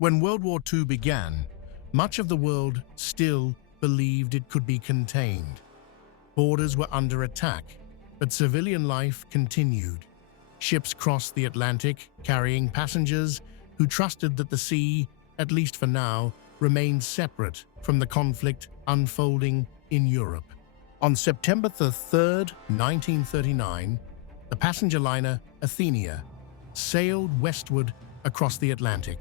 When World War II began, much of the world still believed it could be contained. Borders were under attack, but civilian life continued. Ships crossed the Atlantic, carrying passengers who trusted that the sea, at least for now, remained separate from the conflict unfolding in Europe. On September 3rd, 1939, the passenger liner Athenia sailed westward across the Atlantic.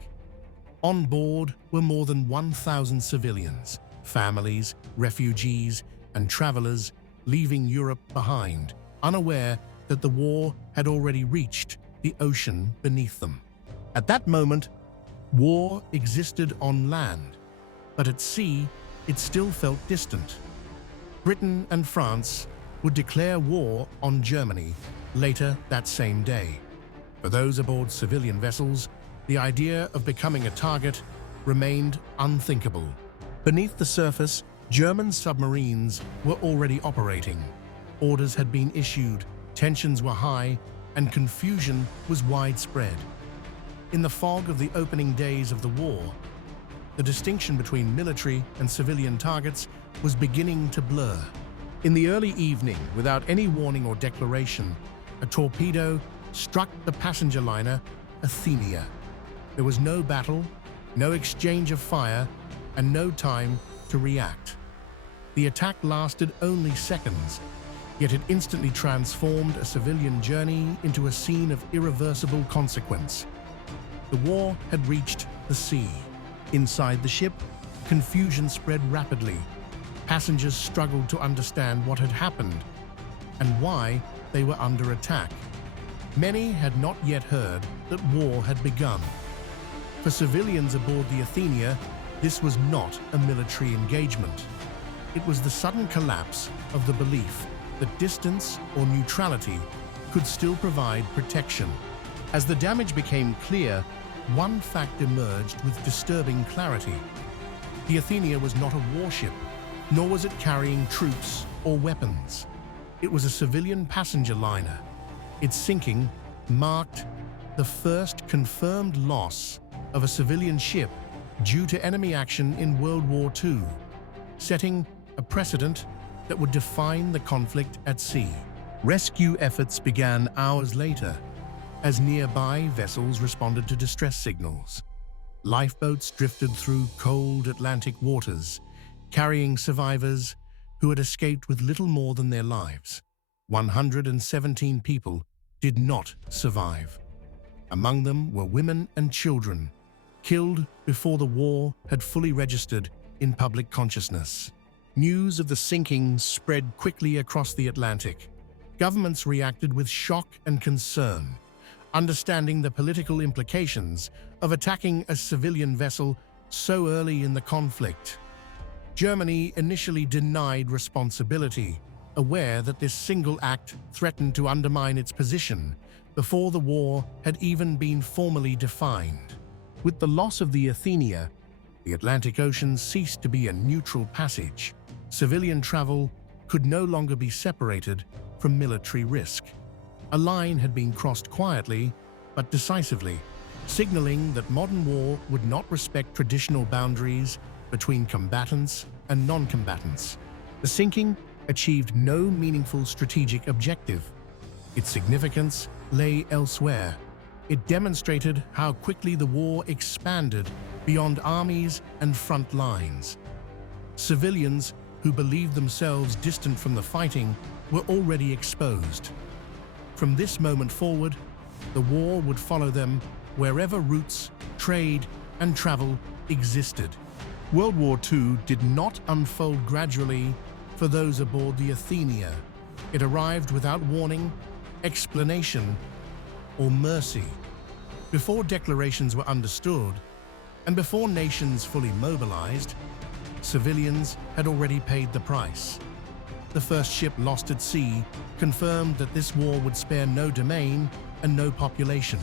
On board were more than 1,000 civilians, families, refugees, and travelers leaving Europe behind, unaware that the war had already reached the ocean beneath them. At that moment, war existed on land, but at sea, it still felt distant. Britain and France would declare war on Germany later that same day. For those aboard civilian vessels, the idea of becoming a target remained unthinkable. Beneath the surface, German submarines were already operating. Orders had been issued, tensions were high, and confusion was widespread. In the fog of the opening days of the war, the distinction between military and civilian targets was beginning to blur. In the early evening, without any warning or declaration, a torpedo struck the passenger liner Athenia. There was no battle, no exchange of fire, and no time to react. The attack lasted only seconds, yet it instantly transformed a civilian journey into a scene of irreversible consequence. The war had reached the sea. Inside the ship, confusion spread rapidly. Passengers struggled to understand what had happened and why they were under attack. Many had not yet heard that war had begun. For civilians aboard the Athenia, this was not a military engagement. It was the sudden collapse of the belief that distance or neutrality could still provide protection. As the damage became clear, one fact emerged with disturbing clarity. The Athenia was not a warship, nor was it carrying troops or weapons. It was a civilian passenger liner. Its sinking marked the first confirmed loss of a civilian ship due to enemy action in World War II, setting a precedent that would define the conflict at sea. Rescue efforts began hours later as nearby vessels responded to distress signals. Lifeboats drifted through cold Atlantic waters, carrying survivors who had escaped with little more than their lives. 117 people did not survive. Among them were women and children, killed before the war had fully registered in public consciousness. News of the sinking spread quickly across the Atlantic. Governments reacted with shock and concern, understanding the political implications of attacking a civilian vessel so early in the conflict. Germany initially denied responsibility, aware that this single act threatened to undermine its position before the war had even been formally defined. With the loss of the Athenia, the Atlantic Ocean ceased to be a neutral passage. Civilian travel could no longer be separated from military risk. A line had been crossed quietly but decisively, signaling that modern war would not respect traditional boundaries between combatants and non-combatants. The sinking achieved no meaningful strategic objective. Its significance lay elsewhere. It demonstrated how quickly the war expanded beyond armies and front lines. Civilians who believed themselves distant from the fighting were already exposed. From this moment forward, the war would follow them wherever routes, trade, and travel existed. World War II did not unfold gradually for those aboard the Athenia. It arrived without warning, explanation, or mercy. Before declarations were understood, and before nations fully mobilized, civilians had already paid the price. The first ship lost at sea confirmed that this war would spare no domain and no population.